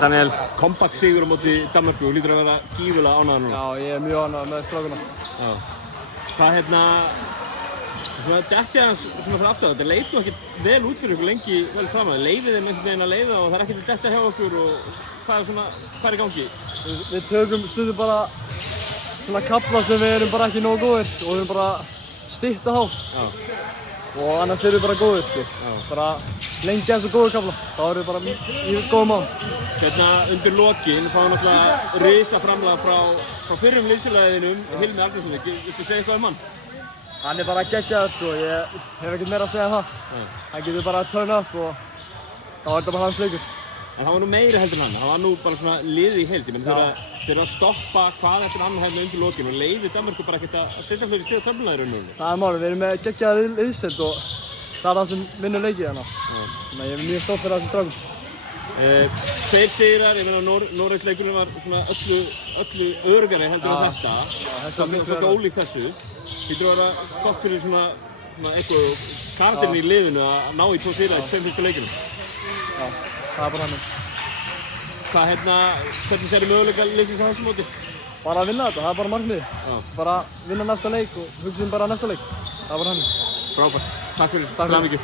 Daniel. Comeback sigur á móti Danmörku, þú lítur að vera gífurlega ánægður núna. Já, ég mjög ánægður með strákuna. Já. Hvað svona detti hans svona fyrir aftur, þetta leit nú ekkert vel út fyrir ykkur lengi vel fram að leifið þeim einhvern veginn að leiða og það ekkert að detta hjá okkur og hvað í gangi? Við tökum stundum bara svona kafla sem við erum bara ekki nógu góðir og við erum bara stytta þá. Já. Og annars erum við bara góðir, sko. Já. Bara lengi eins og góður kafla, þá erum við bara í góðum mál. Undir lokin fáum náttúrulega risa framlag frá fyrrum liðsfélaginu Hilmi Arnarssoni, viltu segja eitthvað hann? Hann bara geggjaður, sko, ég hef ekkert meira að segja það. Hann getur bara turn up og þá er þetta bara hans leikur. En það var nú meiri heldur en hann var nú bara svona liðið í heild, ég menn þeir að stoppa hvað eftir hann hérna undir lokin og leiði Danmörku bara ekkert að setja fleiri stig á töfluna í rauninu. Það málið, við erum með geggjaða liðsett og það er það sem vinnur leikið hérna. Þannig að ég er mjög stolt fyrir þessum strákum. 2 sigrar, ég meina Noregsleikurinn var svona öllu öruggari heldur en þetta. Svolítið ólíkt þessu. Hlýtur að vera gott fyrir svona eitthvað karakterinn í liðinu að ná í 2 sigrar í 2 fyrstu leikjunum. Já, það er bara hann. Hvernig sérðu möguleika liðsins á þessu móti? Bara að vinna þetta, það er bara markmiðið. Bara vinna næsta leik og hugsa bara næsta leik. Það er bara hann. Frábært. Takk fyrir. Takk fyrir.